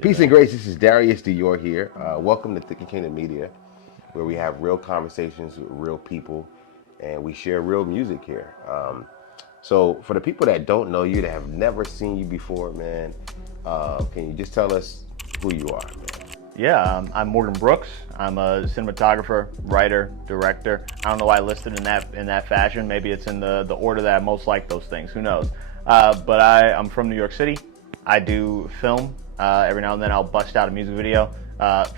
Peace and grace. This is Darius Dior here. Welcome to Thick and Kingdom Media, where we have real conversations with real people, and we share real music here. So, for the people that don't know you, that have never seen you before, man, can you just tell us who you are, man? Yeah, I'm Morgan Brooks. I'm a cinematographer, writer, director. I don't know why I listed in that fashion. Maybe it's in the order that I most like those things. Who knows? But I'm from New York City. I do film. Every now and then I'll bust out a music video,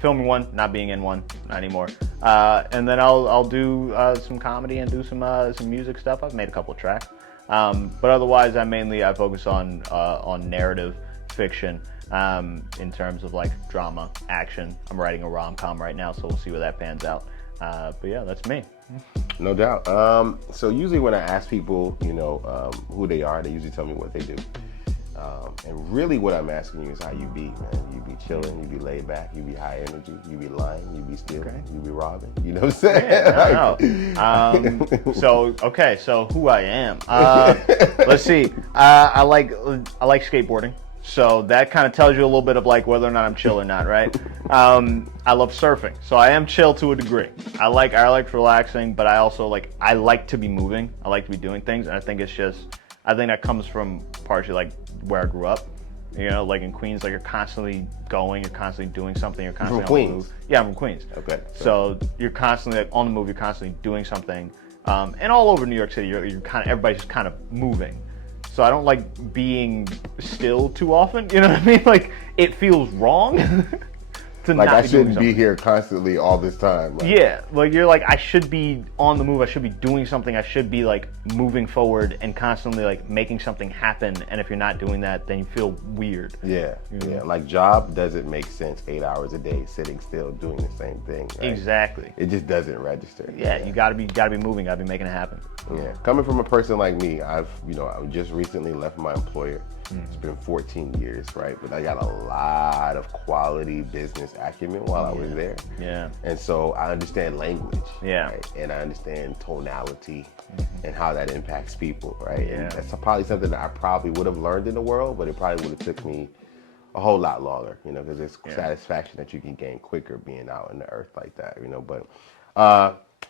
filming one, not being in one, not anymore. And then I'll do some comedy and do some music stuff. I've made a couple of tracks, but otherwise I focus on narrative fiction in terms of like drama, action. I'm writing a rom-com right now, so we'll see where that pans out. But yeah, that's me. No doubt. So usually when I ask people, who they are, they usually tell me what they do. And really what I'm asking you is how you be, man. You be chilling, you be laid back, you be high energy, you be lying, you be stealing, you be robbing. You know what I'm saying? Yeah, so who I am. Let's see. I like skateboarding. So that kind of tells you a little bit of like whether or not I'm chill or not, right? I love surfing, so I am chill to a degree. I like relaxing, but I like to be moving. I like to be doing things, and I think that comes from partially like where I grew up. Like in Queens, like you're constantly going, you're constantly doing something, you're constantly from on the Queens? move. Yeah, I'm from Queens. Okay. So you're constantly like on the move, you're constantly doing something, and all over New York City, everybody's just kind of moving. So I don't like being still too often. You know what I mean? Like it feels wrong. To like not I be shouldn't doing something. be here constantly all this time. Like. Yeah, like you're like I should be on the move. I should be doing something. I should be like moving forward and constantly like making something happen. And if you're not doing that, then you feel weird. Yeah, yeah. Like job doesn't make sense 8 hours a day sitting still doing the same thing. Right? Exactly. It just doesn't register. Yeah, you gotta be moving. Gotta be making it happen. Yeah, coming from a person like me, I just recently left my employer. It's been 14 years, right? But I got a lot of quality business acumen while I was there. Yeah. And so I understand language. Yeah. Right? And I understand tonality and how that impacts people, right? Yeah. And that's probably something that I probably would have learned in the world, but it probably would have took me a whole lot longer, because there's satisfaction that you can gain quicker being out in the earth like that, But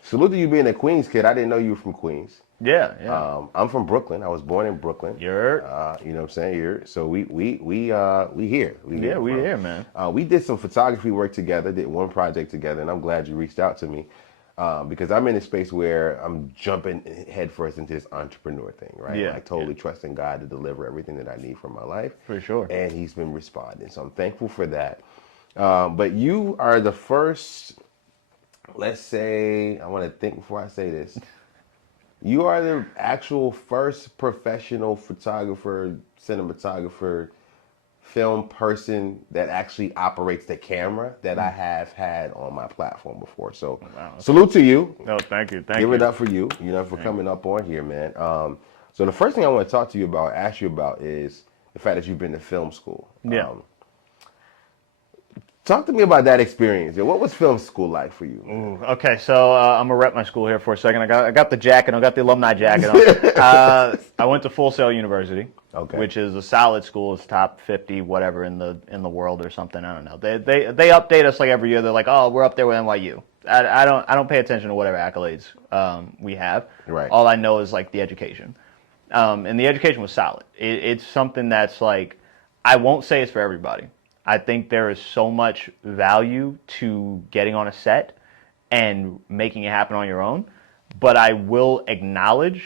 salute to you being a Queens kid. I didn't know you were from Queens. Yeah. I'm from Brooklyn. I was born in Brooklyn. You're. You know what I'm saying? So we here. We here, man. We did some photography work together. Did one project together, and I'm glad you reached out to me because I'm in a space where I'm jumping headfirst into this entrepreneur thing, right? Yeah. Like totally trusting God to deliver everything that I need for my life. For sure. And He's been responding, so I'm thankful for that. But you are the first. Let's say I want to think before I say this. You are the actual first professional photographer, cinematographer, film person that actually operates the camera that I have had on my platform before. So, Salute to you. No, thank you. Give it up for you, for coming up on here, man. So the first thing I want to talk to you about, ask you about, is the fact that you've been to film school. Yeah. Talk to me about that experience. What was film school like for you? Ooh, okay, so I'm gonna rep my school here for a second. I got the jacket. I got the alumni jacket on. I went to Full Sail University, which is a solid school. It's top 50 whatever in the world or something. I don't know. They update us like every year. They're like, oh, we're up there with NYU. I don't pay attention to whatever accolades we have. Right. All I know is like the education, and the education was solid. It's something that's like, I won't say it's for everybody. I think there is so much value to getting on a set and making it happen on your own, but I will acknowledge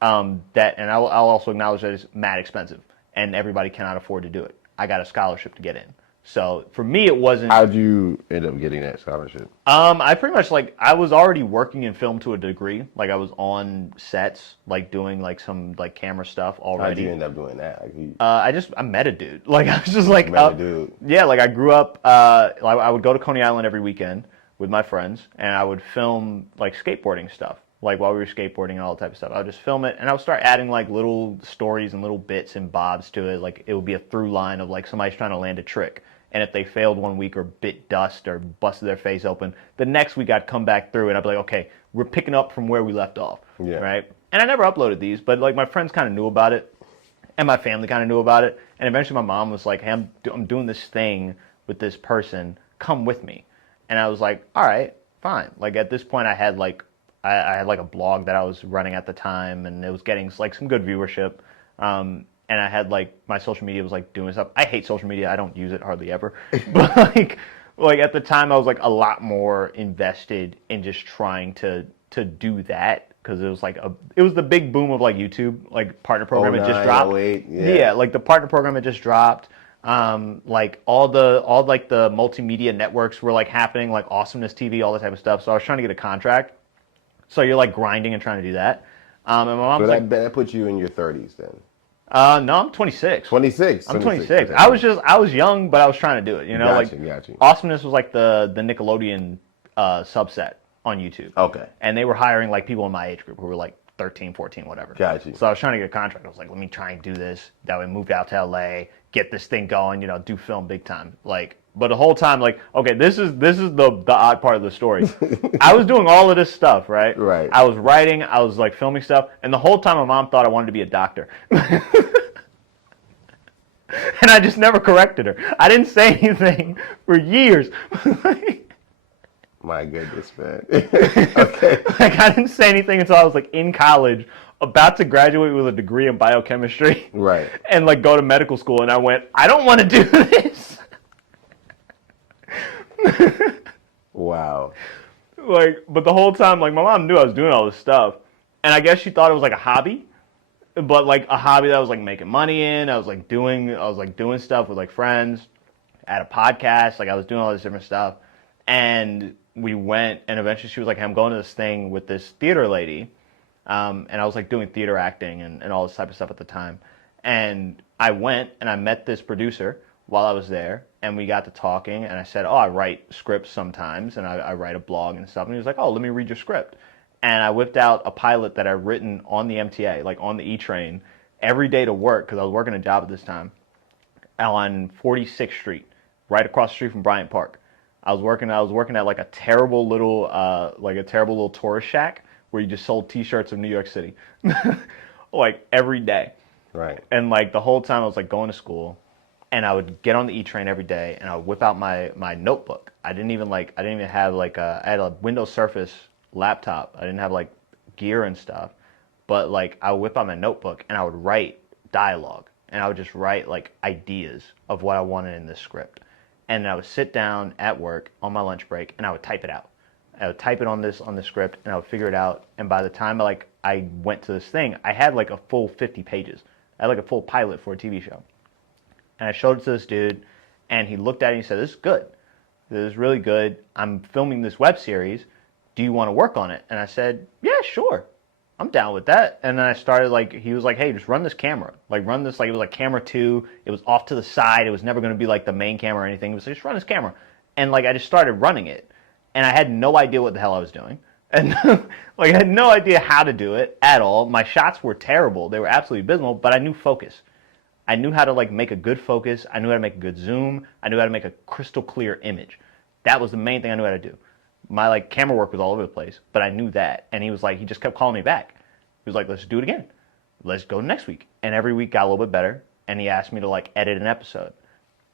that, and I'll also acknowledge that it's mad expensive, and everybody cannot afford to do it. I got a scholarship to get in. So for me, it wasn't. How'd you end up getting that scholarship? I pretty much I was already working in film to a degree. Like I was on sets, like doing like some like camera stuff already. How'd you end up doing that? I met a dude. Like I was just like, met a dude. Yeah, like I grew up. I would go to Coney Island every weekend with my friends, and I would film like skateboarding stuff. Like while we were skateboarding and all that type of stuff, I would just film it, and I would start adding like little stories and little bits and bobs to it. Like it would be a through line of like somebody's trying to land a trick. And if they failed one week or bit dust or busted their face open, the next week I'd come back through and I'd be like, okay, we're picking up from where we left off, right? And I never uploaded these, but like my friends kind of knew about it. and my family kind of knew about it. And eventually my mom was like, hey, I'm doing this thing with this person. Come with me. And I was like, all right, fine. Like at this point, I had like a blog that I was running at the time, and it was getting like some good viewership. And I had like my social media was like doing stuff. I hate social media. I don't use it hardly ever. But like at the time, I was like a lot more invested in just trying to do that because it was the big boom of like YouTube, like partner program had just 09, dropped. 08, Yeah, like the partner program had just dropped. Like all like the multimedia networks were like happening, like Awesomeness TV, all that type of stuff. So I was trying to get a contract. So you're like grinding and trying to do that. And my So mom's like, that puts you in your 30s then. no, I'm 26. 26. I'm 26. 26. Okay, I was young, but I was trying to do it. You know, like got you. Awesomeness was like the Nickelodeon subset on YouTube. Okay. And they were hiring like people in my age group who were like 13, 14, whatever. Got you. So I was trying to get a contract. I was like, let me try and do this. That way, moved out to LA, get this thing going. You know, do film big time. Like, but the whole time, like, okay, this is the odd part of the story. I was doing all of this stuff, right? Right. I was writing. I was like filming stuff, and the whole time, my mom thought I wanted to be a doctor. And I just never corrected her. I didn't say anything for years. My goodness, man. Okay. Like I didn't say anything until I was like in college, about to graduate with a degree in biochemistry. Right. And like go to medical school, and I went, I don't want to do this. Wow. Like, but the whole time, like my mom knew I was doing all this stuff, and I guess she thought it was like a hobby. But like a hobby that I was like making money in. I was like doing stuff with like friends. I had a podcast. Like I was doing all this different stuff. And we went, and eventually she was like, hey, I'm going to this thing with this theater lady. And I was like doing theater acting and all this type of stuff at the time. And I went and I met this producer while I was there, and we got to talking, and I said, oh, I write scripts sometimes, and I write a blog and stuff. And he was like, oh, let me read your script. And I whipped out a pilot that I'd written on the MTA, like on the E-train, every day to work, because I was working a job at this time, on 46th Street, right across the street from Bryant Park. I was working at like a terrible little tourist shack where you just sold T-shirts of New York City, like every day. Right. And like the whole time I was like going to school, and I would get on the E-train every day, and I would whip out my notebook. I didn't even have like I had a Windows Surface laptop. I didn't have like gear and stuff, but like I would whip out my notebook and I would write dialogue, and I would just write like ideas of what I wanted in this script. And I would sit down at work on my lunch break and I would type it out. I would type it on the script, and I would figure it out. And by the time I went to this thing, I had like a full 50 pages. I had like a full pilot for a TV show. And I showed it to this dude, and he looked at it and he said, this is good. This is really good. I'm filming this web series. Do you want to work on it? And I said, yeah, sure. I'm down with that. And then I started he was like, hey, just run this camera. Like run this, like it was like camera 2. It was off to the side. It was never going to be like the main camera or anything. It was like, just run this camera. And like I just started running it. And I had no idea what the hell I was doing. And like I had no idea how to do it at all. My shots were terrible. They were absolutely abysmal, but I knew focus. I knew how to like make a good focus. I knew how to make a good zoom. I knew how to make a crystal clear image. That was the main thing I knew how to do. My like camera work was all over the place, but I knew that. And he was like, he just kept calling me back. He was like, let's do it again. Let's go next week. And every week got a little bit better. And he asked me to like edit an episode.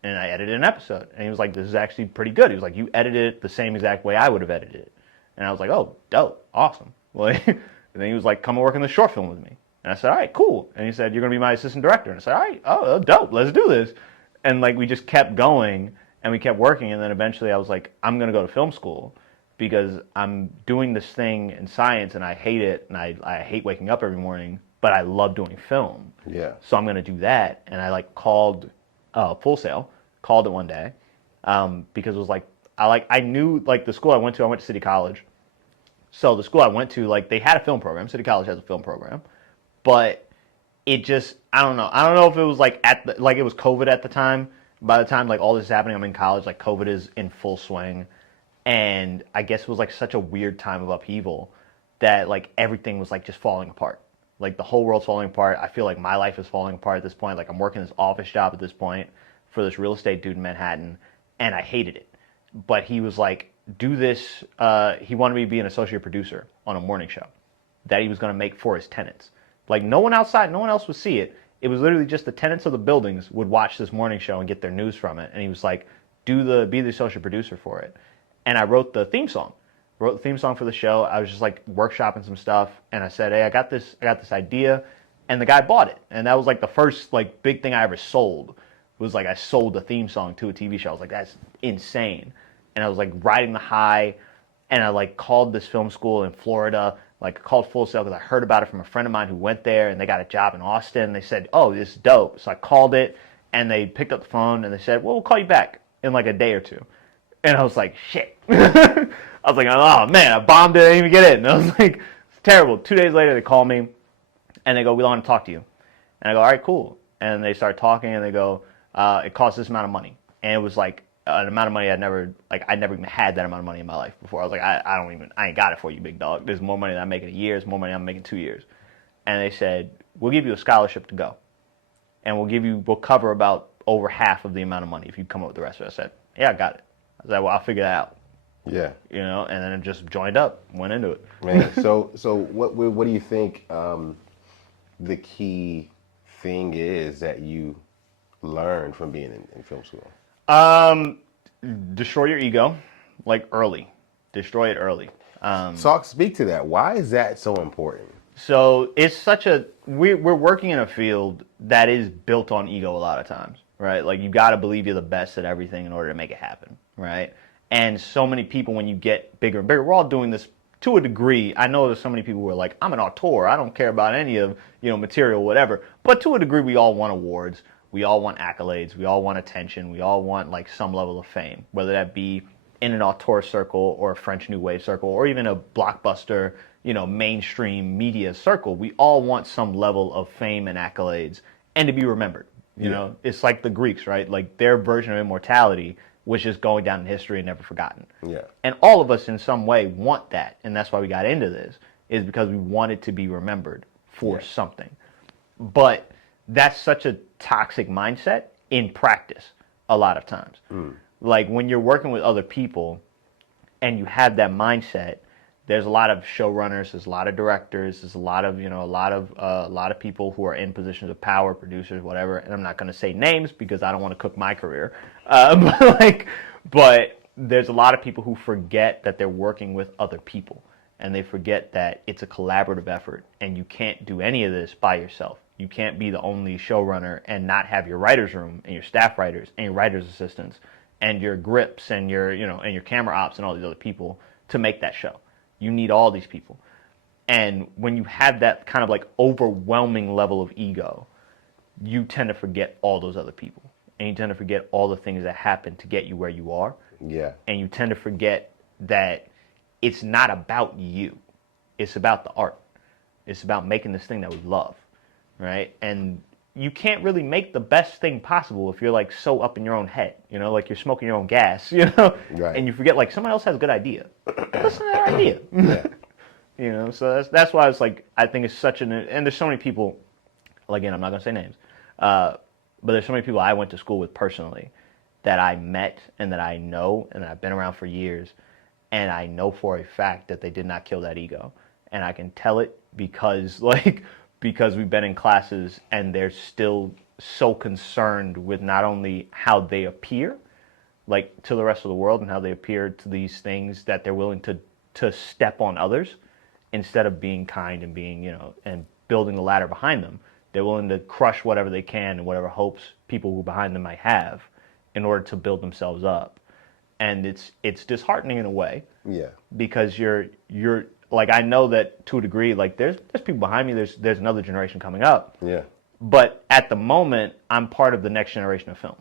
And I edited an episode. And he was like, this is actually pretty good. He was like, you edited it the same exact way I would have edited it. And I was like, oh, dope, awesome. Like, and then he was like, come and work on the short film with me. And I said, all right, cool. And he said, you're going to be my assistant director. And I said, all right, oh, dope, let's do this. And like, we just kept going and we kept working. And then eventually I was like, I'm going to go to film school because I'm doing this thing in science and I hate it. And I hate waking up every morning, but I love doing film. Yeah. So I'm going to do that. And I like called Full Sail, called it one day because it was like, I knew like the school I went to City College. So the school I went to, like they had a film program. City College has a film program. But it just, I don't know. I don't know if it was like it was COVID at the time. By the time like all this is happening, I'm in college, like COVID is in full swing. And I guess it was like such a weird time of upheaval that like everything was like just falling apart. Like the whole world's falling apart. I feel like my life is falling apart at this point. Like I'm working this office job at this point for this real estate dude in Manhattan, and I hated it. But he was like, do this. He wanted me to be an associate producer on a morning show that he was going to make for his tenants. Like no one outside, no one else would see it. It was literally just the tenants of the buildings would watch this morning show and get their news from it. And he was like, be the associate producer for it. And I wrote the theme song. Wrote the theme song for the show. I was just like workshopping some stuff, and I said, "Hey, I got this idea," and the guy bought it. And that was like the first like big thing I ever sold. Was like I sold the theme song to a TV show. I was like, "That's insane," and I was like riding the high, and I like called this film school in Florida. Like called Full Sail because I heard about it from a friend of mine who went there, and they got a job in Austin. And they said, "Oh, this is dope." So I called it, and they picked up the phone, and they said, "Well, we'll call you back in like a day or two." And I was like, shit. I was like, oh man, I bombed it, I didn't even get in. And I was like, it's terrible. 2 days later, they call me and they go, we want to talk to you. And I go, all right, cool. And they start talking and they go, it costs this amount of money. And it was like an amount of money I never even had that amount of money in my life before. I was like, I ain't got it for you, big dog. There's more money than I'm making in a year. There's more money I'm making 2 years. And they said, we'll give you a scholarship to go. And we'll cover about over half of the amount of money if you come up with the rest of it. I said, yeah, I got it. I was like, well, I'll figure that out. Yeah. You know, and then it just joined up, went into it. Man, so what do you think the key thing is that you learned from being in film school? Destroy your ego, like early. Destroy it early. Speak to that. Why is that so important? So it's we're working in a field that is built on ego a lot of times, right? Like you got to believe you're the best at everything in order to make it happen, right? And so many people, when you get bigger and bigger, we're all doing this to a degree. I know there's so many people who are like, I'm an auteur. I don't care about any of, material, whatever. But to a degree, we all want awards. We all want accolades. We all want attention. We all want like some level of fame, whether that be in an auteur circle or a French New Wave circle or even a blockbuster, mainstream media circle. We all want some level of fame and accolades and to be remembered. You know, it's like the Greeks, right? Like their version of immortality was just going down in history and never forgotten. Yeah. And all of us in some way want that. And that's why we got into this, is because we wanted to be remembered for something. But that's such a toxic mindset in practice a lot of times. Like when you're working with other people and you have that mindset, there's a lot of showrunners, there's a lot of directors, there's a lot of a lot of people who are in positions of power, producers, whatever. And I'm not going to say names because I don't want to cook my career. But there's a lot of people who forget that they're working with other people, and they forget that it's a collaborative effort, and you can't do any of this by yourself. You can't be the only showrunner and not have your writers room and your staff writers and your writers assistants and your grips and your and your camera ops and all these other people to make that show. You need all these people. And when you have that kind of like overwhelming level of ego, you tend to forget all those other people. And you tend to forget all the things that happen to get you where you are. Yeah. And you tend to forget that it's not about you. It's about the art. It's about making this thing that we love, right? And you can't really make the best thing possible if you're like so up in your own head, like you're smoking your own gas, Right. And you forget like someone else has a good idea. Listen to their idea. Yeah. So that's why it's like, I think it's such and there's so many people, again, I'm not going to say names, but there's so many people I went to school with personally that I met and that I know and that I've been around for years, and I know for a fact that they did not kill that ego. And I can tell it because we've been in classes and they're still so concerned with not only how they appear like to the rest of the world and how they appear to these things, that they're willing to step on others instead of being kind and being, and building the ladder behind them. They're willing to crush whatever they can and whatever hopes people who behind them might have in order to build themselves up. And it's disheartening in a way. Yeah. Because you're like, I know that to a degree, like there's people behind me, there's another generation coming up. Yeah. But at the moment, I'm part of the next generation of film.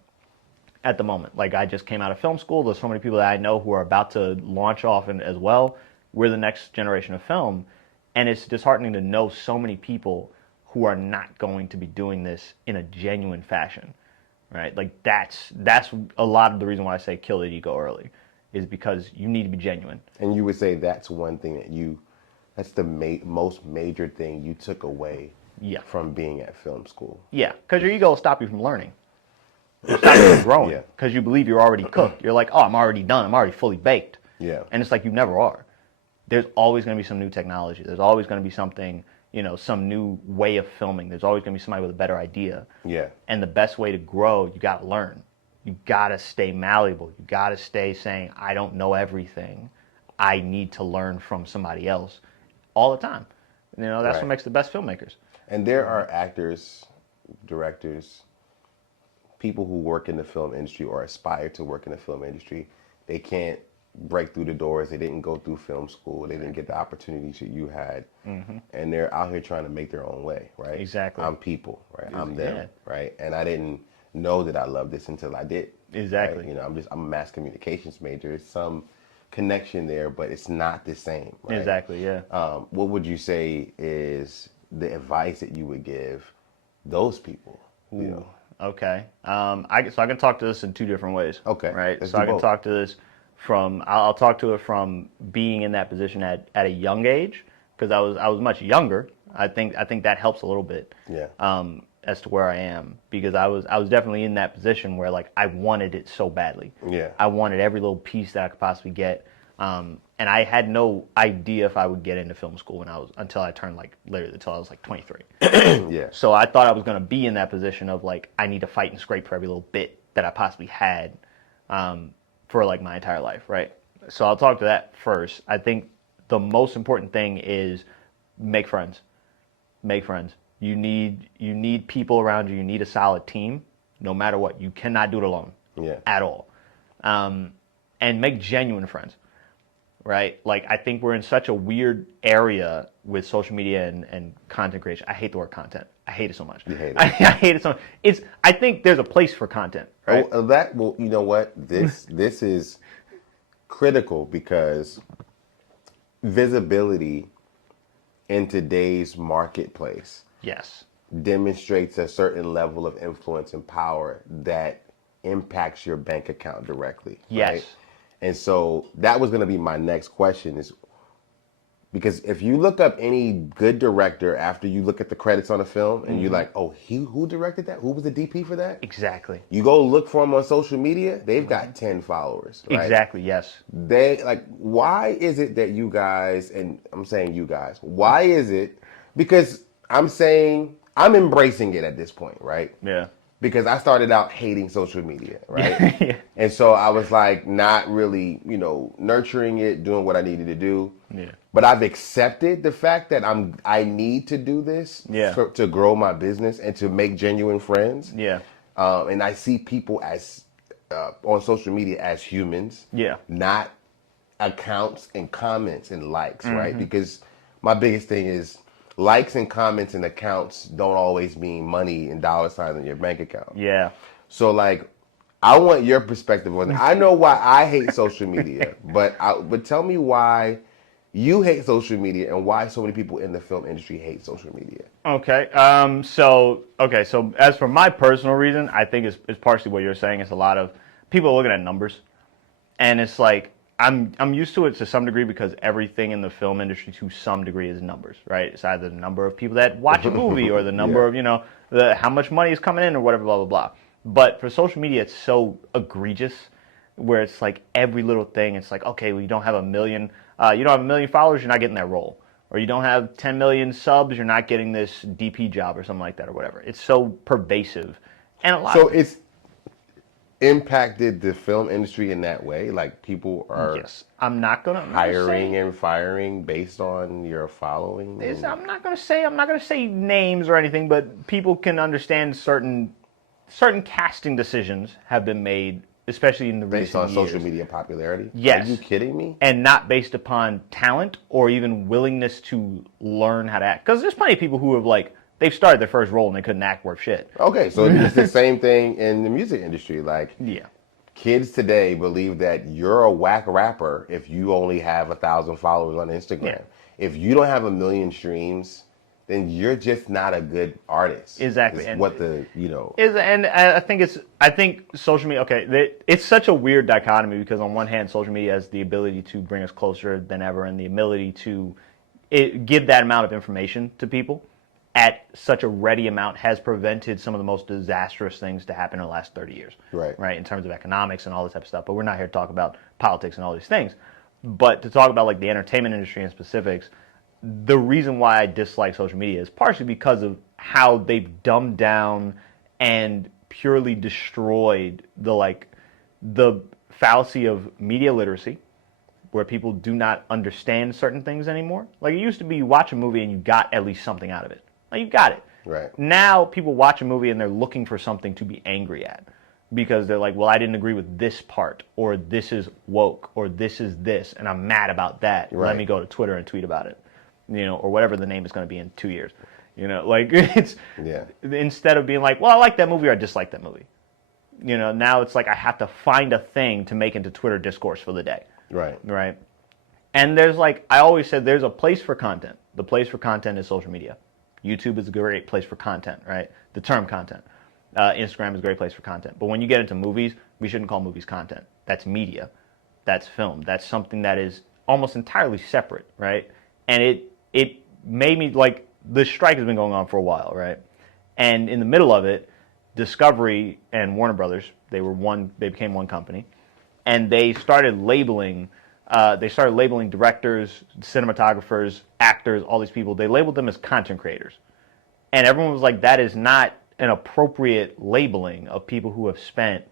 At the moment, like I just came out of film school. There's so many people that I know who are about to launch off in as well. We're the next generation of film. And it's disheartening to know so many people who are not going to be doing this in a genuine fashion, right? Like that's a lot of the reason why I say kill the ego early, is because you need to be genuine. And you would say that's one thing that's the most major thing you took away from being at film school. Yeah, because your ego will stop you from learning. It'll stop you from growing because you believe you're already cooked. You're like, oh, I'm already done. I'm already fully baked. Yeah. And it's like you never are. There's always going to be some new technology. There's always going to be something, some new way of filming. There's always going to be somebody with a better idea. Yeah. And the best way to grow, you got to learn. You got to stay malleable. You got to stay saying, I don't know everything. I need to learn from somebody else all the time. That's what makes the best filmmakers. And there are actors, directors, people who work in the film industry or aspire to work in the film industry. They can't break through the doors. They didn't go through film school. They didn't get the opportunities that you had. And they're out here trying to make their own way, right? Exactly. I'm people, right? I'm them, right? And I didn't know that I loved this until I did. Exactly. Right? I'm a mass communications major. There's some connection there, but it's not the same, right? Exactly, yeah. What would you say is the advice that you would give those people? Okay. So I can talk to this in two different ways. Okay. Right. Let's So do I can both. talk to this from I'll talk to it from being in that position at a young age, because I was much younger. I think that helps a little bit. Yeah. As to where I am, because I was definitely in that position where like I wanted it so badly. Yeah. I wanted every little piece that I could possibly get. And I had no idea if I would get into film school until I turned until I was like 23. Yeah. So I thought I was going to be in that position of like, I need to fight and scrape for every little bit that I possibly had for like my entire life, right? So I'll talk to that first. I think the most important thing is make friends. Make friends. You need people around you. You need a solid team, no matter what. You cannot do it alone. Yeah. At all. And make genuine friends. Right? Like, I think we're in such a weird area with social media and content creation. I hate the word content. I hate it so much. You hate it. I hate it so much. I think there's a place for content, right? Well, you know what? This is critical because visibility in today's marketplace Yes. demonstrates a certain level of influence and power that impacts your bank account directly. Yes. Right? And so that was going to be my next question, is because if you look up any good director after you look at the credits on a film and you're like, oh, who directed that? Who was the DP for that? Exactly. You go look for them on social media, they've got 10 followers. Right? Exactly, yes. Why is it that you guys, and I'm saying you guys, why is it? Because I'm saying I'm embracing it at this point, right? Yeah. Because I started out hating social media, right? Yeah. And so I was like not really, nurturing it, doing what I needed to do. Yeah. But I've accepted the fact that I need to do this to grow my business and to make genuine friends. Yeah. And I see people as on social media as humans, Yeah. not accounts and comments and likes, right? Because my biggest thing is likes and comments and accounts don't always mean money and dollar signs in your bank account. Yeah. So like, I want your perspective on it. I know why I hate social media, but tell me why you hate social media and why so many people in the film industry hate social media. Okay. So as for my personal reason, I think it's partially what you're saying. It's a lot of people looking at numbers, and it's like I'm used to it to some degree because everything in the film industry to some degree is numbers, right? It's either the number of people that watch a movie or the number of how much money is coming in or whatever, blah blah blah. But for social media, it's so egregious, where it's like every little thing. It's like, okay, well, you don't have a million followers, you're not getting that role. Or you don't have 10 million subs, you're not getting this DP job or something like that or whatever. It's so pervasive. And a lot So it's impacted the film industry in that way? Like people are I'm not gonna hiring and firing based on your following? I'm not gonna say names or anything, but people can understand certain casting decisions have been made, especially in the based recent on years. social media popularity? Yes. Are you kidding me? And not based upon talent or even willingness to learn how to act. Because there's plenty of people who have they've started their first role and they couldn't act worth shit. Okay, so it's the same thing in the music industry. Like, Yeah. kids today believe that you're a whack rapper if you only have 1,000 followers on Instagram. Yeah. If you don't have 1 million streams, then you're just not a good artist. Exactly. It's And what and I think social media. Okay, it's such a weird dichotomy because on one hand, social media has the ability to bring us closer than ever, and the ability to give that amount of information to people at such a ready amount has prevented some of the most disastrous things to happen in the last 30 years. Right. In terms of economics and all this type of stuff. But we're not here to talk about politics and all these things. But to talk about the entertainment industry in specifics, the reason why I dislike social media is partially because of how they've dumbed down and purely destroyed the fallacy of media literacy, where people do not understand certain things anymore. Like, it used to be you watch a movie and you got at least something out of it. Like, you got it. Right. Now people watch a movie and they're looking for something to be angry at, because they're like, well, I didn't agree with this part, or this is woke, or this is this, and I'm mad about that. Right. Let me go to Twitter and tweet about it, or whatever the name is going to be in 2 years. Like, it's, instead of being like, well, I like that movie or I dislike that movie. Now it's like I have to find a thing to make into Twitter discourse for the day. Right. Right. And there's, like, I always said, there's a place for content. The place for content is social media. YouTube is a great place for content, right? The term content. Instagram is a great place for content. But when you get into movies, we shouldn't call movies content. That's media. That's film. That's something that is almost entirely separate, right? And it made me, like, the strike has been going on for a while, right? And in the middle of it, Discovery and Warner Brothers, they became one company, and they started labeling directors, cinematographers, actors, all these people. They labeled them as content creators. And everyone was like, that is not an appropriate labeling of people who have spent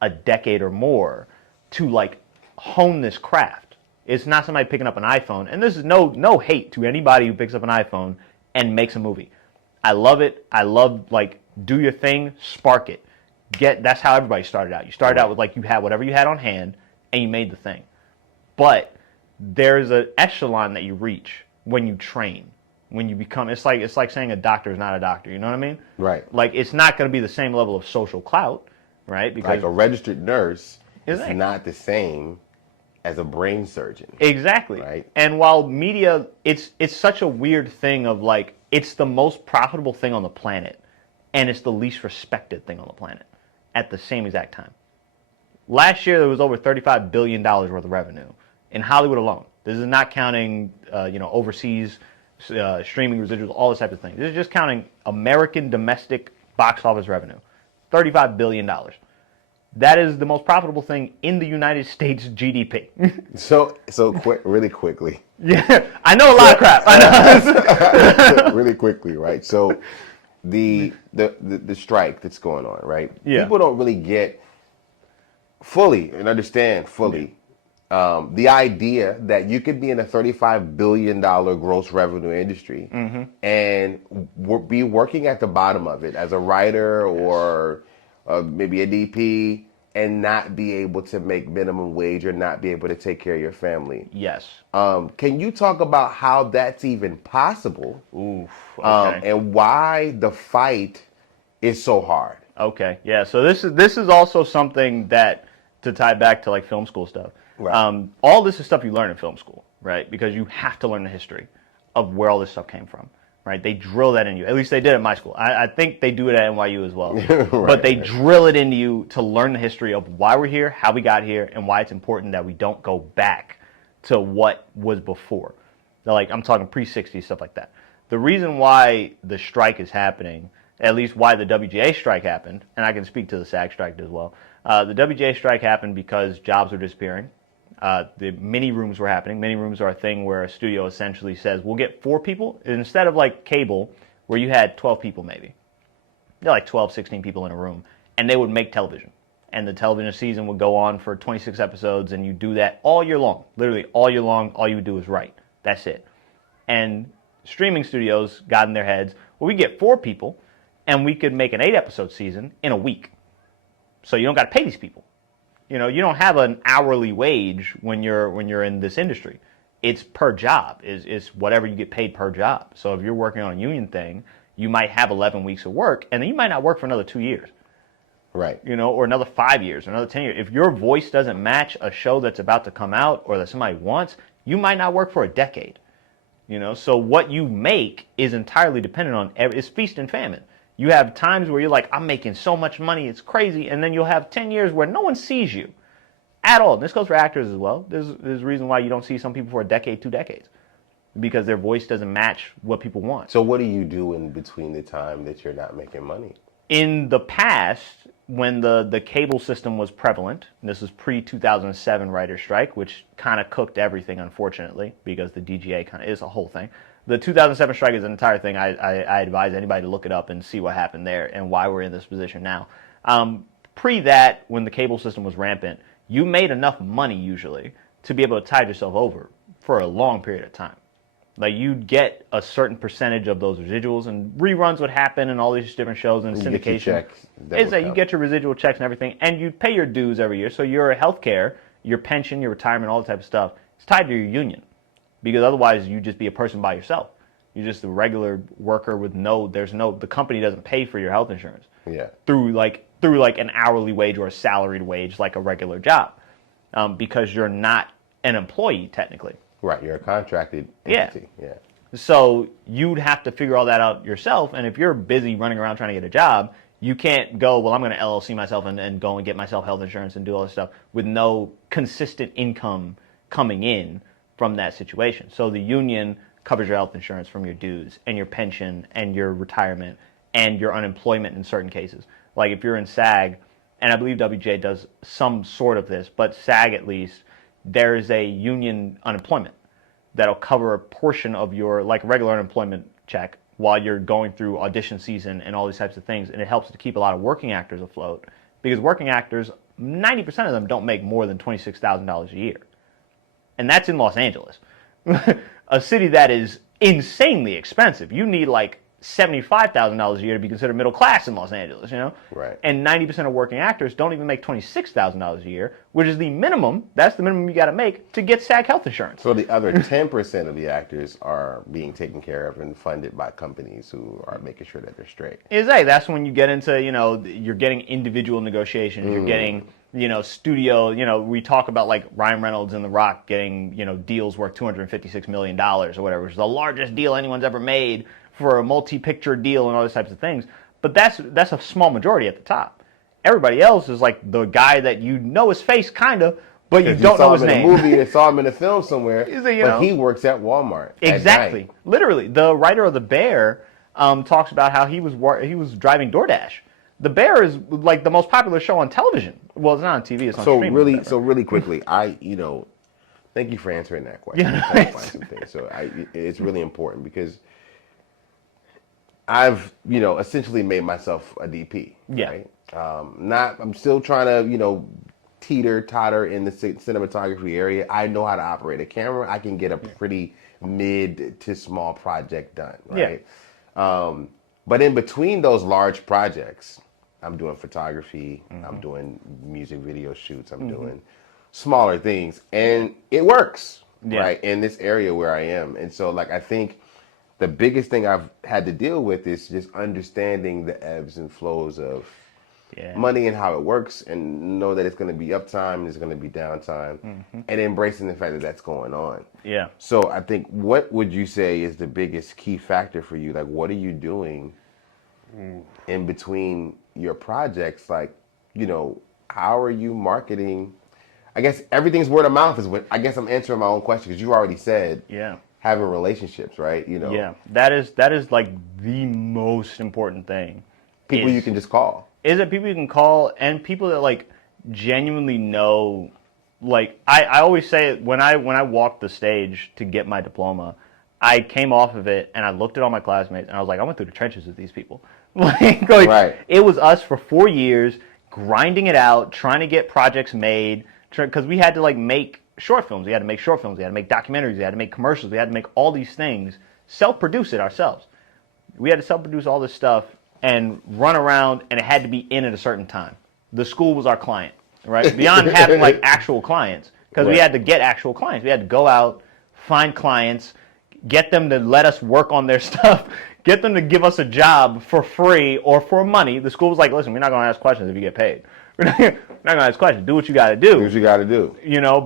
a decade or more to, like, hone this craft. It's not somebody picking up an iPhone. And this is no hate to anybody who picks up an iPhone and makes a movie. I love it. I love, like, do your thing, spark it. That's how everybody started out. You started out with, like, you had whatever you had on hand and you made the thing. But there's an echelon that you reach when you train, when you become. It's like saying a doctor is not a doctor. You know what I mean? Right. Like, it's not going to be the same level of social clout, right? Because like a registered nurse is Exactly. not the same as a brain surgeon. Exactly. Right. And while media, it's such a weird thing of, like, it's the most profitable thing on the planet, and it's the least respected thing on the planet at the same exact time. Last year, there was over $35 billion worth of revenue in Hollywood alone. This is not counting, overseas streaming residuals, all this type of thing. This is just counting American domestic box office revenue. $35 billion. That is the most profitable thing in the United States GDP. So really quickly. Yeah, I know a lot of crap. I know. Really quickly, right? So the strike that's going on, right? Yeah. People don't really get fully and understand fully the idea that you could be in a $35 billion gross revenue industry and be working at the bottom of it as a writer or maybe a DP and not be able to make minimum wage or not be able to take care of your family. Yes. Can you talk about how that's even possible? Oof. Okay. And why the fight is so hard? Okay. Yeah. So this is also something that, to tie back to, like, film school stuff. Right. All this is stuff you learn in film school, right? Because you have to learn the history of where all this stuff came from, right? They drill that in you. At least they did at my school. I think they do it at NYU as well. But they drill it into you to learn the history of why we're here, how we got here, and why it's important that we don't go back to what was before. Like, I'm talking pre-60s, stuff like that. The reason why the strike is happening, at least why the WGA strike happened, and I can speak to the SAG strike as well. The WGA strike happened because jobs were disappearing. The mini rooms were happening. Mini rooms are a thing where a studio essentially says, we'll get 4 people, instead of, like, cable, where you had 12 people maybe. They're like 12, 16 people in a room, and they would make television. And the television season would go on for 26 episodes, and you do that all year long. Literally all year long, all you would do is write. That's it. And streaming studios got in their heads, well, we get 4 people, and we could make an 8-episode season in a week. So you don't got to pay these people. You don't have an hourly wage when you're in this industry. It's per job. It's whatever you get paid per job. So if you're working on a union thing, you might have 11 weeks of work, and then you might not work for another 2 years. Right. Or another 5 years, or another 10 years. If your voice doesn't match a show that's about to come out or that somebody wants, you might not work for a decade. So what you make is entirely dependent on, it's feast and famine. You have times where you're like, I'm making so much money, it's crazy. And then you'll have 10 years where no one sees you at all. And this goes for actors as well. There's a reason why you don't see some people for a decade, 2 decades. Because their voice doesn't match what people want. So what do you do in between the time that you're not making money? In the past, when the cable system was prevalent, and this was pre-2007 writer's strike, which kind of cooked everything, unfortunately, because the DGA kind of is a whole thing. The 2007 strike is an entire thing. I advise anybody to look it up and see what happened there and why we're in this position now. Pre that, when the cable system was rampant, you made enough money usually to be able to tide yourself over for a long period of time. Like, you'd get a certain percentage of those residuals, and reruns would happen and all these different shows and You get your syndication. checks. Is that you get your residual checks and everything, and you pay your dues every year. So your health care, your pension, your retirement, all that type of stuff, is tied to your union. Because otherwise you'd just be a person by yourself. You're just a regular worker with the company doesn't pay for your health insurance. Yeah. Through like an hourly wage or a salaried wage, like a regular job. Because you're not an employee technically. Right, you're a contracted entity. Yeah. So you'd have to figure all that out yourself. And if you're busy running around trying to get a job, you can't go, well, I'm going to LLC myself and go and get myself health insurance and do all this stuff with no consistent income coming in from that situation. So the union covers your health insurance from your dues and your pension and your retirement and your unemployment in certain cases. Like if you're in SAG, and I believe WJ does some sort of this, but SAG at least, there is a union unemployment that'll cover a portion of your like regular unemployment check while you're going through audition season and all these types of things. And it helps to keep a lot of working actors afloat because working actors, 90% of them don't make more than $26,000 a year. And that's in Los Angeles, a city that is insanely expensive. You need like $75,000 a year to be considered middle class in Los Angeles, you know? Right. And 90% of working actors don't even make $26,000 a year, which is the minimum. That's the minimum you got to make to get SAG health insurance. So the other 10% of the actors are being taken care of and funded by companies who are making sure that they're straight. Exactly. That's when you get into, you're getting individual negotiations. You're getting, studio, we talk about like Ryan Reynolds and The Rock getting, deals worth $256 million or whatever, which is the largest deal anyone's ever made for a multi-picture deal and all those types of things. But that's a small majority at the top. Everybody else is like the guy that you know his face, kind of, but you don't know his name. You saw him in a movie and saw him in a film somewhere, but he works at Walmart. Exactly. Literally. The writer of The Bear talks about how he was driving DoorDash. The Bear is like the most popular show on television. Well, it's not on TV, it's on streaming. So really quickly, thank you for answering that question. Yeah, So it's really important because I've, essentially made myself a DP. Yeah. Right? I'm still trying to, totter in the cinematography area. I know how to operate a camera. I can get a pretty mid to small project done. Right. Yeah. But in between those large projects, I'm doing photography. Mm-hmm. I'm doing music video shoots. I'm doing smaller things, and it works. Yeah. Right. In this area where I am. And so I think the biggest thing I've had to deal with is just understanding the ebbs and flows of money and how it works, and know that it's going to be uptime and it's going to be downtime, and embracing the fact that that's going on. Yeah. So I think, what would you say is the biggest key factor for you? Like, what are you doing in between your projects? Like, how are you marketing? I guess everything's word of mouth is what, I guess I'm answering my own question, because you already said having relationships, right? Yeah, that is like the most important thing. People you can just call. Is it people you can call, and people that like genuinely know. Like I always say, when I walked the stage to get my diploma, I came off of it and I looked at all my classmates and I was like, I went through the trenches with these people. Right. It was us for 4 years grinding it out, trying to get projects made, because we had to like make short films. We had to make short films. We had to make documentaries. We had to make commercials. We had to make all these things, self-produce it ourselves. We had to self-produce all this stuff and run around, and it had to be in at a certain time. The school was our client, right? Beyond having like actual clients, because we had to get actual clients. We had to go out, find clients, get them to let us work on their stuff, get them to give us a job for free or for money. The school was like, listen, we're not going to ask questions if you get paid. We're not going to ask questions. Do what you got to do. Do what you got to do.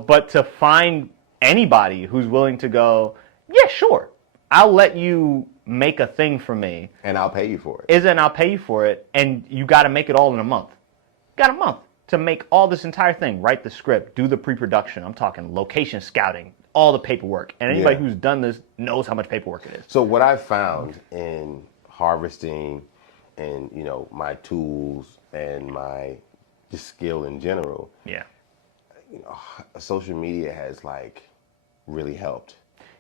But to find anybody who's willing to go, yeah, sure, I'll let you make a thing for me. And I'll pay you for it. And I'll pay you for it. And you got to make it all in a month. You got a month to make all this entire thing. Write the script, do the pre-production. I'm talking location scouting, all the paperwork. And anybody who's done this knows how much paperwork it is. So what I've found in harvesting and, my tools and my just skill in general, social media has like really helped.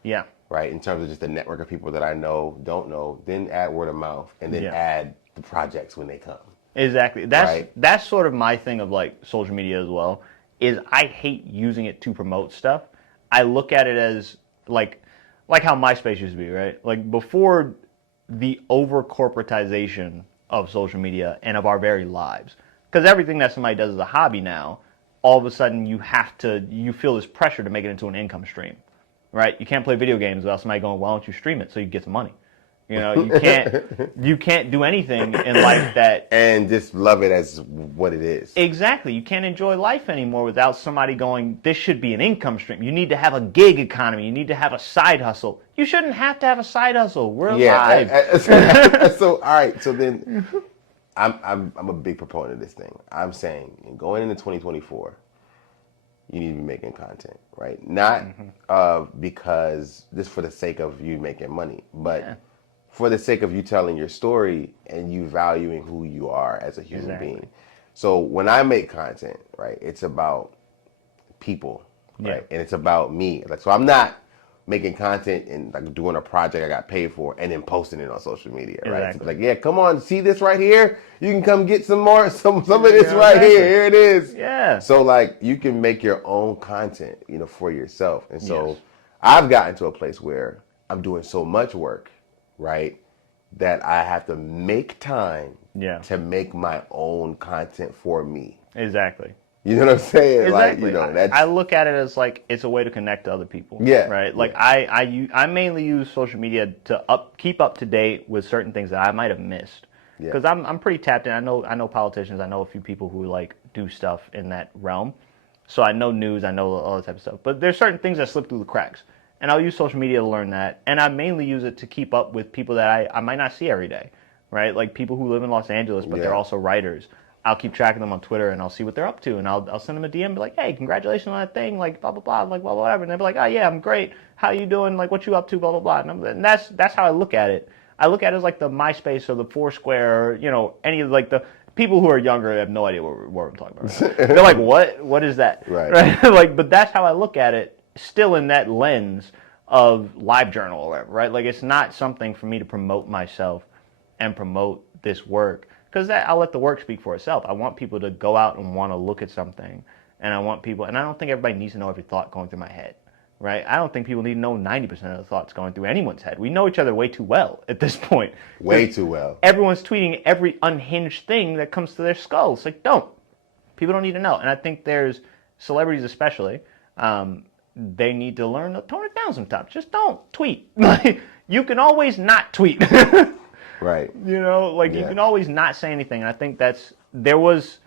Yeah. right? In terms of just the network of people that I know, don't know, then add word of mouth, and then Yeah. add the projects when they come, Exactly. right? That's sort of my thing of like social media as well. Is I hate using it to promote stuff. I look at it as like like how MySpace used to be, right? Like before the over corporatization of social media and of our very lives. Because everything that somebody does as a hobby now, all of a sudden you feel this pressure to make it into an income stream, right? You can't play video games without somebody going, why don't you stream it so you get some money? You know, you can't do anything in life that And just love it as what it is. exactly, you can't enjoy life anymore without somebody going, this should be an income stream. You need to have a gig economy. You need to have a side hustle. You shouldn't have to have a side hustle. We're alive. So all right. So then, I'm a big proponent of this thing. I'm saying going into 2024, you need to be making content, right? Not because just for the sake of you making money, but Yeah. for the sake of you telling your story and you valuing who you are as a human Exactly. being. So when I make content, right, it's about people, Yeah. right? And it's about me. Like, so I'm not making content and like doing a project I got paid for and then posting it on social media, right? Exactly. So like, yeah, come on, see this right here? You can come get some more, some of Yeah, this right exactly. here. Here it is. Yeah. So like, you can make your own content, for yourself. And so Yes. I've gotten to a place where I'm doing so much work, right, that I have to make time Yeah. to make my own content for me. Exactly. You know what I'm saying? Exactly. Like, that's I look at it as like it's a way to connect to other people. Yeah, Right. Like yeah. I mainly use social media to keep up to date with certain things that I might have missed. Yeah. Because I'm pretty tapped in. I know politicians. I know a few people who like do stuff in that realm. So I know news. I know all that type of stuff. But there's certain things that slip through the cracks, and I'll use social media to learn that. And I mainly use it to keep up with people that I might not see every day. Right. Like people who live in Los Angeles, but they're Yeah. also writers. I'll keep track of them on Twitter and I'll see what they're up to and I'll send them a DM and be like, hey, congratulations on that thing, like blah blah blah, like blah blah whatever. And they'll be like, oh yeah, I'm great. How you doing? Like what you up to? Blah blah blah. And that's how I look at it. I look at it as like the MySpace or the Foursquare, or, any of like the people who are younger have no idea what I'm talking about. Right now. They're like, what? What is that? Right. Like, but that's how I look at it. Still in that lens of LiveJournal or whatever, right? Like it's not something for me to promote myself and promote this work. Because I'll let the work speak for itself. I want people to go out and want to look at something, and I want people. And I don't think everybody needs to know every thought going through my head, right? I don't think people need to know 90% of the thoughts going through anyone's head. We know each other way too well at this point. Way too well. Everyone's tweeting every unhinged thing that comes to their skull. It's like, don't. People don't need to know. And I think there's celebrities especially. They need to learn to tone it down sometimes. Just don't tweet. You can always not tweet. Right. You Yeah. can always not say anything. And I think there was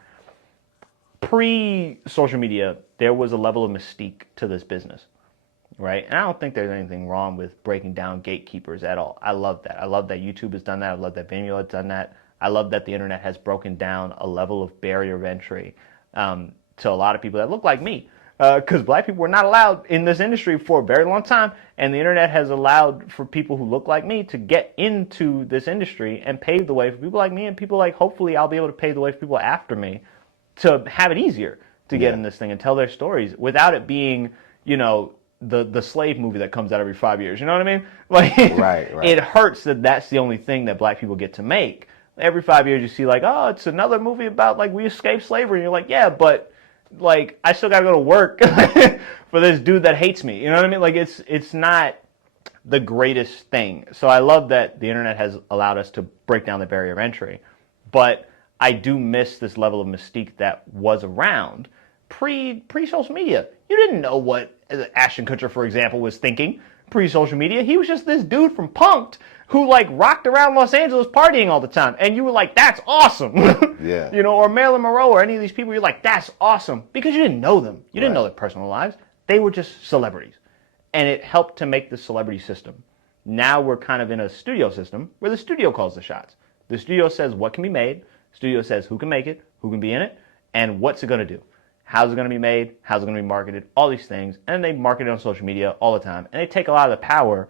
pre-social media, there was a level of mystique to this business, right? And I don't think there's anything wrong with breaking down gatekeepers at all. I love that. I love that YouTube has done that. I love that Vimeo has done that. I love that the internet has broken down a level of barrier of entry to a lot of people that look like me. Because black people were not allowed in this industry for a very long time, and the internet has allowed for people who look like me to get into this industry and pave the way for people like me and people like, hopefully I'll be able to pave the way for people after me to have it easier to get in this thing and tell their stories without it being, the slave movie that comes out every 5 years. You know what I mean? Like, Right. it hurts that that's the only thing that black people get to make. Every 5 years you see like, oh, it's another movie about like we escaped slavery. And you're like, yeah, but like I still gotta go to work for this dude that hates me. You know what I mean? Like it's not the greatest thing. So I love that the internet has allowed us to break down the barrier of entry. But I do miss this level of mystique that was around pre social media. You didn't know what Ashton Kutcher, for example, was thinking pre social media. He was just this dude from Punk'd who like rocked around Los Angeles partying all the time. And you were like, that's awesome. Yeah. Or Marilyn Monroe or any of these people, you're like, that's awesome. Because you didn't know them. You didn't know their personal lives. They were just celebrities. And it helped to make the celebrity system. Now we're kind of in a studio system where the studio calls the shots. The studio says what can be made. The studio says who can make it, who can be in it, and what's it going to do. How's it going to be made? How's it going to be marketed? All these things. And they market it on social media all the time. And they take a lot of the power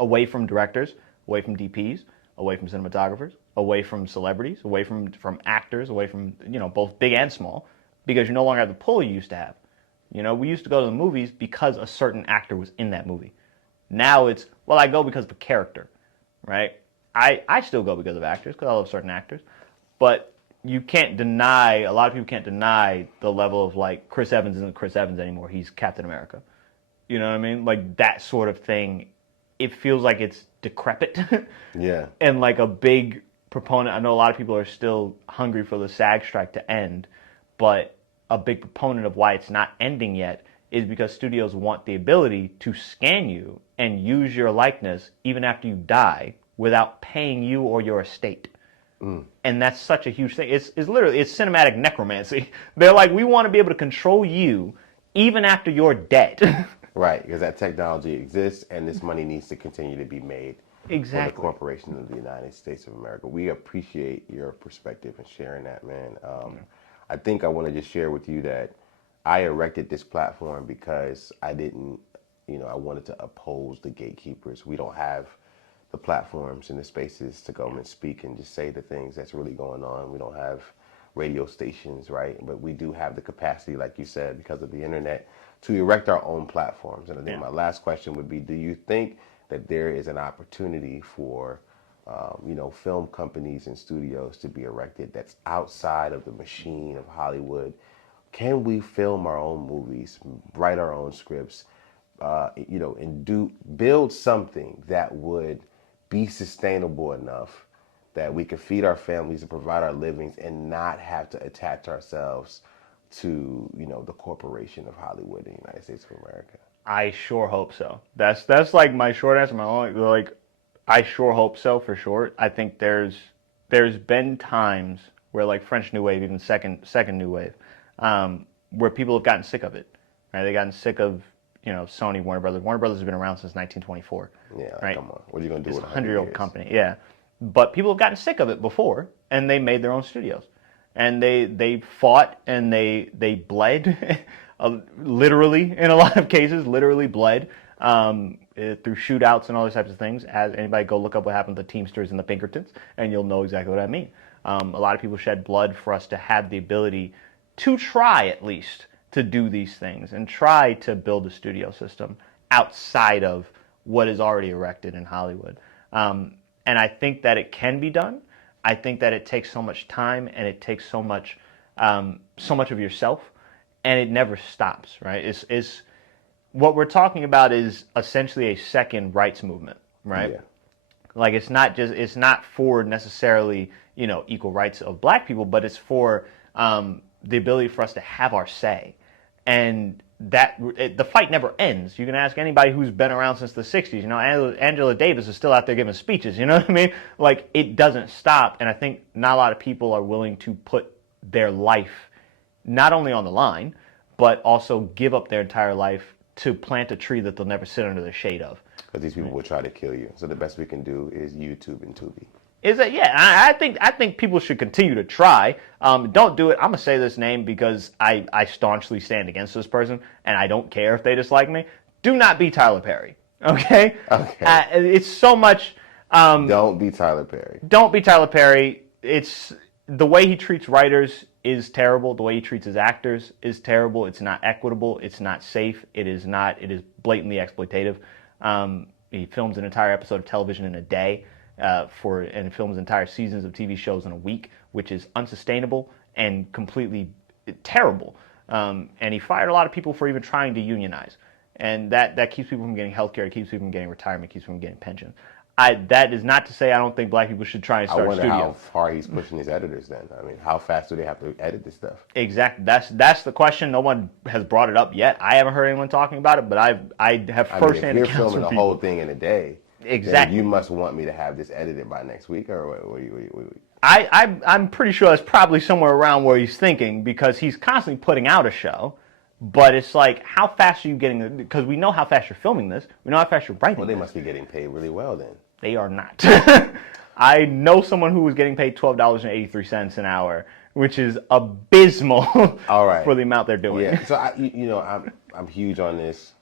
away from directors, away from DPs, away from cinematographers, away from celebrities, away from actors, away from, both big and small, because you no longer have the pull you used to have. We used to go to the movies because a certain actor was in that movie. Now it's, well, I go because of a character, right? I still go because of actors, because I love certain actors, but you can't deny, a lot of people can't deny the level of, like, Chris Evans isn't Chris Evans anymore. He's Captain America. You know what I mean? Like, that sort of thing, it feels like it's decrepit. Yeah. And, like, a big proponent, I know a lot of people are still hungry for the SAG strike to end, but a big proponent of why it's not ending yet is because studios want the ability to scan you and use your likeness even after you die without paying you or your estate. And that's such a huge thing. It's literally, it's cinematic necromancy. They're like, we want to be able to control you even after you're dead. Right, because that technology exists and this money needs to continue to be made for the Exactly. corporation of the United States of America. We appreciate your perspective and sharing that, man. I think I want to just share with you that I erected this platform because I didn't, I wanted to oppose the gatekeepers. We don't have the platforms and the spaces to go and speak and just say the things that's really going on. We don't have radio stations, right? But we do have the capacity, like you said, because of the internet, to erect our own platforms. And I think Yeah. my last question would be, do you think that there is an opportunity for, film companies and studios to be erected that's outside of the machine of Hollywood? Can we film our own movies, write our own scripts, and build something that would be sustainable enough that we could feed our families and provide our livings and not have to attach ourselves to, the corporation of Hollywood in the United States of America? I sure hope so. That's like my short answer. My only, like, I sure hope so for sure. I think there's been times where, like, French New Wave, even second New Wave, where people have gotten sick of it. Right? They've gotten sick of, Sony, Warner Brothers. Warner Brothers has been around since 1924. Yeah, like, Right? come on. What are you going to do It's with a 100 100-year-old years? company. Yeah, but people have gotten sick of it before, and they made their own studios, and they fought and they bled, literally in a lot of cases, literally bled through shootouts and all those types of things. As anybody go look up what happened to the Teamsters and the Pinkertons, and you'll know exactly what I mean. A lot of people shed blood for us to have the ability to try at least to do these things and try to build a studio system outside of what is already erected in Hollywood. And I think that it can be done. I think that it takes so much time and it takes so much of yourself, and it never stops. Right? It's what we're talking about is essentially a second rights movement. Right? Yeah. Like, it's not for necessarily, equal rights of black people, but it's for the ability for us to have our say. And the fight never ends. You can ask anybody who's been around since the 60s. Angela Davis is still out there giving speeches. You know what I mean? Like, it doesn't stop. And I think not a lot of people are willing to put their life not only on the line, but also give up their entire life to plant a tree that they'll never sit under the shade of. Because these people will try to kill you. So the best we can do is YouTube and Tubi. Is that, yeah? I think people should continue to try. Don't do it. I'm gonna say this name because I staunchly stand against this person, and I don't care if they dislike me. Do not be Tyler Perry. Okay. Okay. It's so much. Don't be Tyler Perry. Don't be Tyler Perry. It's the way he treats writers is terrible. The way he treats his actors is terrible. It's not equitable. It's not safe. It is not. It is blatantly exploitative. He films an entire episode of television in a day. And films entire seasons of TV shows in a week, which is unsustainable and completely terrible. And he fired a lot of people for even trying to unionize, and that keeps people from getting health care, it keeps people from getting retirement, keeps people from getting pensions. That is not to say I don't think black people should try and I start a wonder studio. how far he's pushing his editors then. I mean, how fast do they have to edit this stuff? Exactly. That's the question. No one has brought it up yet. I haven't heard anyone talking about it, but I have firsthand if you're accounts filming from the people. whole thing in a day, Exactly. then you must want me to have this edited by next week, or what? I'm pretty sure that's probably somewhere around where he's thinking, because he's constantly putting out a show. But it's like, how fast are you getting? Because we know how fast you're filming this. We know how fast you're writing Well, they this. must be getting paid really well then. They are not. I know someone who was getting paid $12.83 an hour, which is abysmal. All right. For the amount they're doing. Yeah. So I'm huge on this.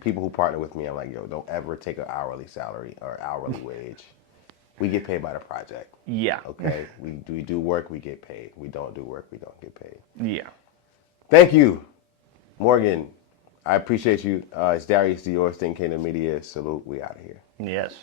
People who partner with me, I'm like, yo, don't ever take an hourly salary or hourly wage. We get paid by the project. Yeah. Okay. We do work, we get paid. We don't do work, we don't get paid. Yeah. Thank you, Morgan. I appreciate you. It's Darius Dior, Think Kingdom Media. Salute. We out of here. Yes.